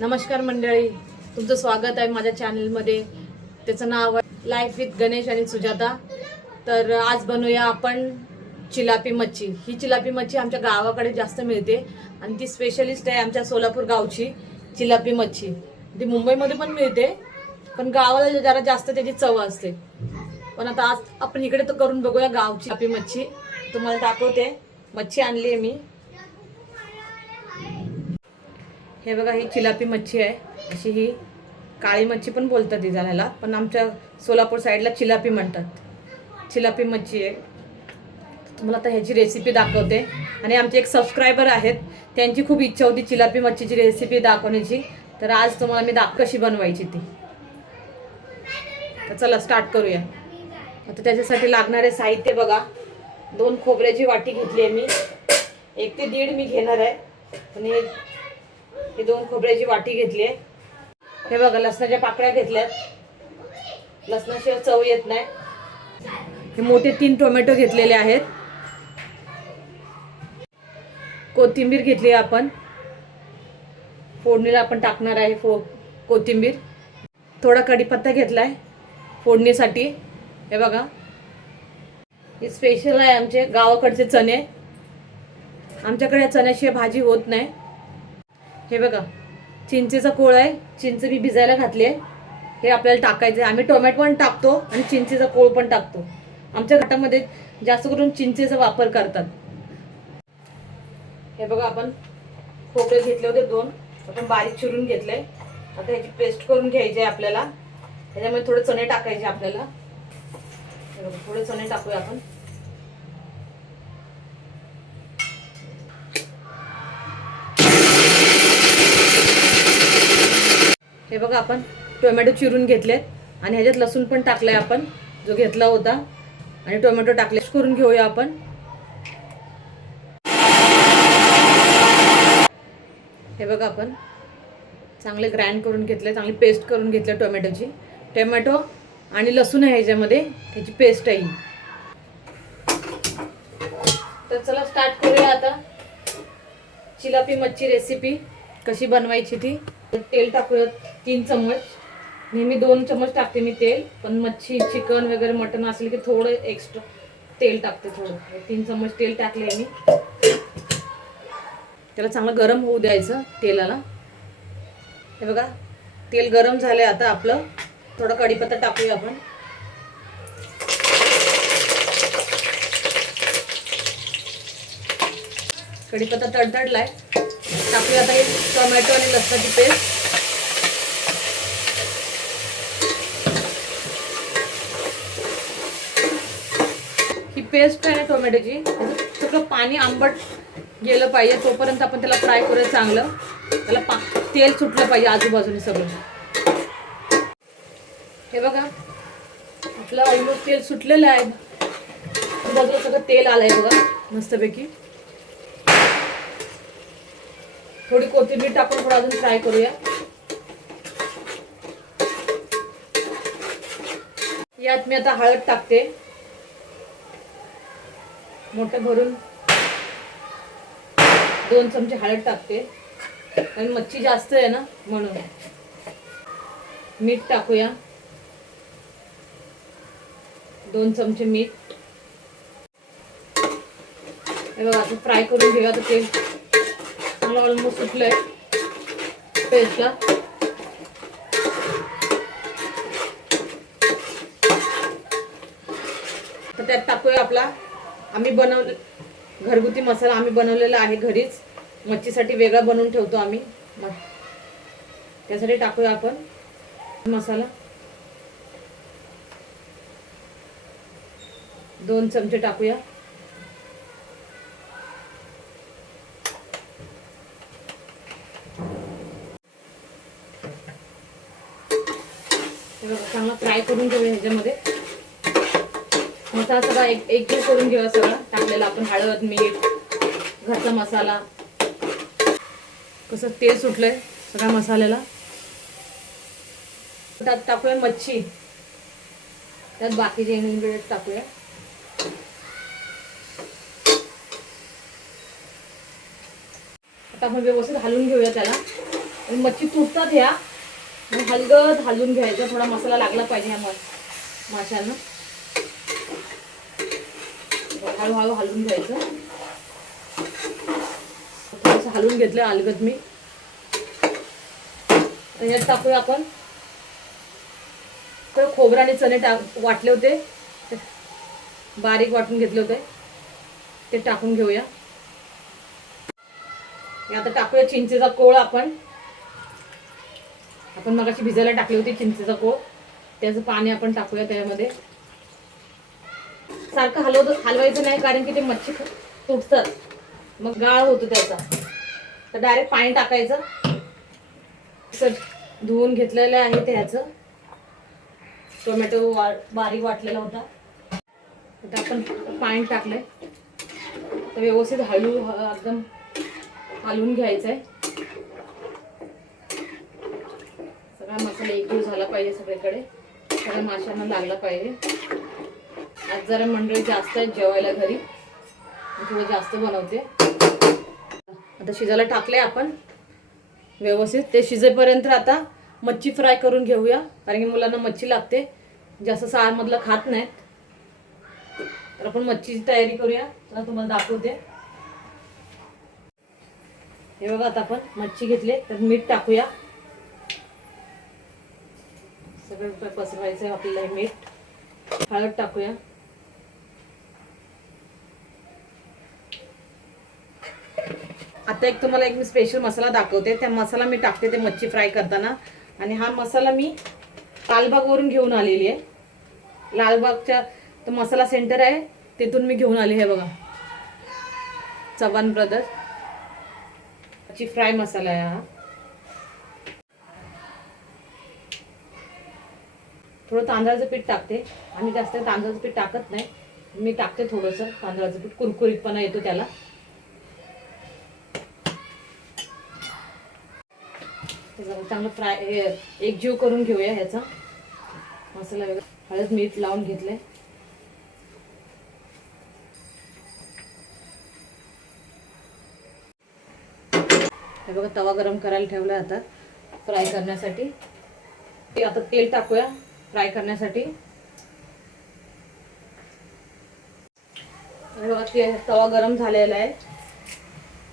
नमस्कार मंडळी, तुमचं स्वागत आहे माझ्या चॅनलमध्ये. त्याचं नाव आहे लाईफ विथ गणेश आणि सुजाता. तर आज बनवूया आपण चिलापी मच्छी. ही चिलापी मच्छी आमच्या गावाकडे जास्त मिळते आणि ती स्पेशलिस्ट आहे आमच्या सोलापूर गावची चिलापी मच्छी. ती मुंबईमध्ये पण मिळते, पण गावाला जरा जास्त त्याची चव असते. पण आता आज आपण इकडे तर करून बघूया गावची चिलापी मच्छी. तुम्हाला दाखवते. मच्छी आणली आहे मी. हे बघा, ही चिलापी मच्छी आहे. अशी ही काळी मच्छी पण बोलतात ती ह्याला, पण आमच्या सोलापूर साईडला चिलापी म्हणतात. चिलापी मच्छी आहे. तुम्हाला आता ह्याची रेसिपी दाखवते. आणि आमचे एक सबस्क्रायबर आहेत, त्यांची खूप इच्छा होती चिलापी मच्छीची रेसिपी दाखवण्याची. तर आज तुम्हाला मी कशी बनवायची ती. तर चला स्टार्ट करूया. आता त्याच्यासाठी लागणारे साहित्य बघा. 2 खोबऱ्याची वाटी घेतली आहे मी. 1 ते 1.5 मी घेणार आहे. आणि हे 2 खोबऱ्याची वाटी घेतली आहे. हे बघा, लसणाच्या पाकळ्या घेतल्यात. लसणाशिवाय चव येत नाही. हे मोठे 3 टोमॅटो घेतलेले आहेत. कोथिंबीर घेतली आहे आपण. फोडणीला आपण टाकणार आहे कोथिंबीर. थोडा कढीपत्ता घेतलाय फोडणीसाठी. हे बघा, हे स्पेशल आहे आमचे गावाकडचे चणे. आमच्याकडे चण्याशिवाय भाजी होत नाही. हे बघा, चिंचेचा कोळ आहे. चिंच मी भिजायला घातली आहे. हे आपल्याला टाकायचं आहे. आम्ही टोमॅटो पण टाकतो आणि चिंचेचा कोळ पण टाकतो. आमच्या घरामध्ये जास्त करून चिंचेचा वापर करतात. हे बघा, आपण खोबरे घेतले होते 2. आपण बारीक चिरून घेतले. आता ह्याची पेस्ट करून घ्यायची आहे आपल्याला. त्याच्यामध्ये थोडे चणे टाकायचे आपल्याला. हे बघा, थोडे चणे टाकूया आपण. हे बघा, आपण टोमॅटो चिरून घेतलेत आणि ह्याच्यात लसूण पण टाकलाय आपण, जो घेतला होता. आणि टोमॅटो टाकले. करून घेऊया आपण. हे बघा, आपण चांगले ग्राइंड करून घेतले, चांगली पेस्ट करून घेतली टोमॅटोची. टोमॅटो आणि लसूण आहे ह्याच्यामध्ये, त्याची पेस्ट आहे. तर चला स्टार्ट करूया आता चिलापी मच्छी रेसिपी कशी बनवायची ती. तेल टाकूया 3 चम्मच. नेहमी 2 चम्मच टाकते मी तेल, पण मच्छी चिकन वगैरे मटन असेल की थोडं एक्स्ट्रा तेल टाकते. थोडं 3 चम्मच तेल टाकले मी. त्याला चांगलं गरम होऊ द्यायचं तेलाला. हे बघा, तेल गरम झालंय आता आपलं. थोडा कढीपत्ता टाकूया आपण. कढीपत्ता तडतडलाय. टाकूया आता हे टोमॅटो आणि लसणाची पेस्ट. ही पेस्ट आहे ना टोमॅटोची, सगळं पाणी आंबट गेलं पाहिजे तोपर्यंत आपण त्याला फ्राय करूया चांगलं. त्याला तेल सुटलं पाहिजे आजूबाजूने सगळं. हे बघा, आपलं ऑलमोस्ट तेल सुटलेलं आहे. बाजूला सगळं तेल आलंय बघा मस्तपैकी. थोडी कोथिंबीर टाकून थोडं अजून फ्राय करूया. यात मी आता हळद टाकते. मोठं भरून 2 चमचे हळद टाकते, कारण मच्छी जास्त आहे ना म्हणून. मीठ टाकूया 2 चमचे मीठ. हे बघा, आता फ्राय करून घेऊया. तर तेल चांगलं ऑलमोस्ट सुटलंय पेस्टला. तर त्यात टाकूया आपला आम्ही घरगुती मसाला. आम्ही बनवलेला आहे घरीच. मच्छीसाठी वेगळा बनवून ठेवतो आम्ही. त्यासाठी टाकूया आपण मसाला. 2 चमचे टाकूया. चांगला फ्राय करून घेऊया ह्याच्यामध्ये. मसाला सगळा एकजीव करून घेऊया. सगळा टाकलेला आपण हळद मीठ घरचा मसाला. कसं तेल सुटलंय सगळ्या मसाल्याला. त्यात टाकूया मच्छी. त्यात बाकीचे इन्ग्रेडियंट टाकूया. आता आपण व्यवस्थित हलवून घेऊया त्याला. आणि मच्छी तुटतात ह्या, मग हलगत हलवून घ्यायचा, थोडा मसाला लागला पाहिजे ह्या माशांना. हळूहळू हलवून घ्यायचं. थोडंसं हलवून घेतलं अलगद मी. यात टाकूया आपण तर खोबरं आणि चणे वाटले होते, बारीक वाटून घेतले होते, ते टाकून घेऊया. आता टाकूया चिंचेचा कोळ. आपण मगाशी भिजायला टाकली होती चिंचेचा कोळ, त्याचं पाणी आपण टाकूया त्यामध्ये. सारखं हलवायचं नाही, कारण की ते मच्छी तुटतात, मग गाळ होतो त्याचा. तर डायरेक्ट पाणी टाकायचं. धुवून घेतलेलं आहे ते ह्याचं. टोमॅटो बारीक वाटलेला होता, आता आपण पाणी टाकलंय. तर व्यवस्थित एकदम हलवून घ्यायचंय. सगळा मसाला एकजीव झाला पाहिजे सगळीकडे, सगळ्या माशांना लागला पाहिजे. आज जरा मंडळी जास्त आहेत जेवायला घरी, थोडं जास्त बनवते. आता शिजायला टाकले आपण व्यवस्थित. ते शिजेपर्यंत आता मच्छी फ्राय करून घेऊया, कारण की मुलांना मच्छी लागते, जास्त सारमधलं खात नाहीत. तर आपण मच्छीची तयारी करूया. तर तुम्हाला दाखवते. हे बघा, आता आपण मच्छी घेतले, तर मीठ टाकूया. सगळं पसरवायचं आहे आपल्याला हे मीठ. हळद टाकूया. आता तुम्हाला मी स्पेशल मसाला दाखवते. त्या मसाला मी टाकते ते मच्छी फ्राय करताना. आणि हा मसाला मी लालबागवरून घेऊन आलेली आहे. लालबागच्या तो मसाला सेंटर आहे, तिथून मी घेऊन आले. हे बघा, चव्हाण ब्रदर्स मच्छी फ्राय मसाला आहे हा. थोडं तांदळाचं पीठ टाकते. आम्ही जास्त तांदळाचं पीठ टाकत नाही, मी टाकते थोडंसं तांदळाचं पीठ, कुरकुरीतपणा येतो त्याला. चांगलं फ्राय एकजीव करून घेऊया ह्याचा मसाला. हळद मीठ लावून घेतलंय. हे बघा, तवा गरम करायला ठेवला आता फ्राय करण्यासाठी. आता तेल टाकूया फ्राय करण्यासाठी. हे बघा, तवा गरम झालेला आहे.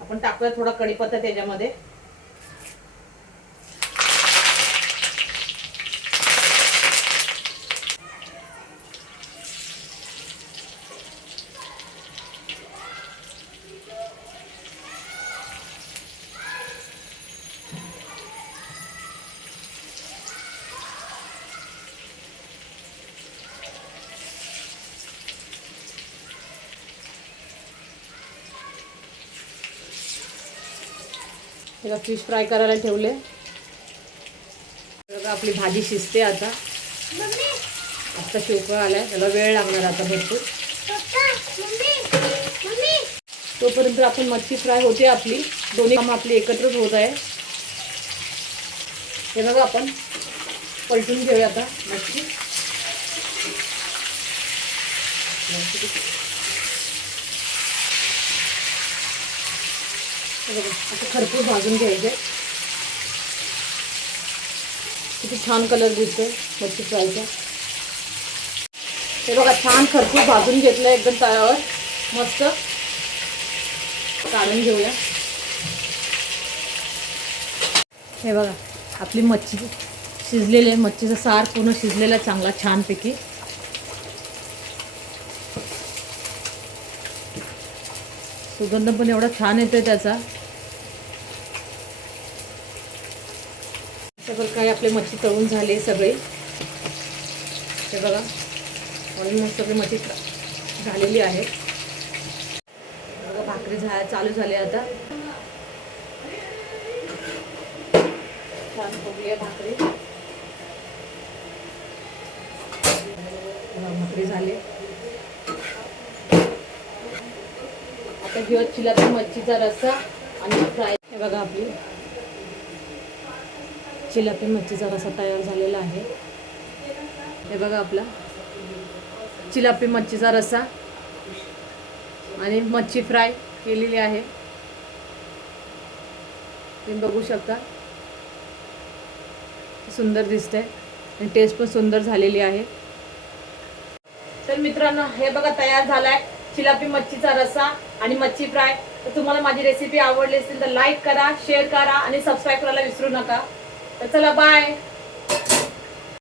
आपण टाकूया थोडा कढीपत्ता त्याच्यामध्ये. त्याला फिश फ्राय करायला ठेवले. बघा, आपली भाजी शिजते आता. आता शिवकळ आलाय, त्याला वेळ लागणार आता भरपूर. तोपर्यंत आपण मच्छी फ्राय होते आपली. दोन्ही कामं आपली एकत्रच होत आहे. हे बघा, आपण पलटून घेऊया आता मच्छी. आता खरपूस भाजून घ्यायचे. किती छान कलर दिसतोय मच्छी फ्रायचा. हे बघा, छान खरपूस भाजून घेतलं एकदम तव्यावर मस्त. काढून घेऊया. हे बघा, आपली मच्छी शिजलेली आहे. मच्छीचा सार पूर्ण शिजलेला चांगला छानपैकी. सुगंध पण एवढा छान येतोय त्याचा. सगळं काही आपले मच्छी तळून झाले सगळे. हे बघा, ऑलमोस्ट सगळी मच्छी झालेली आहे. बघा, भाकरी चालू झाली आता. छान फुगली आहे भाकरी. भाकरी झाली. आता घेऊ चिलापी मच्छीचा रस्सा आणि फ्राय. हे बघा, आपली चिलापी मच्छीचा रस्सा तयार झालेला आहे. हे बघा, आपला चिलापी मच्छीचा रस्सा आणि मच्छी फ्राय केलेली आहे. तुम्ही बघू शकता. सुंदर दिसते आणि टेस्ट पण सुंदर झालेली आहे. तर मित्रांनो, हे बघा तयार झालाय चिलापी मच्छीचा रस्सा आणि मच्छी फ्राय. तर तुम्हाला माझी रेसिपी आवडली असेल तर लाईक करा, शेअर करा आणि सबस्क्राईब करायला विसरू नका. तर चला बाय.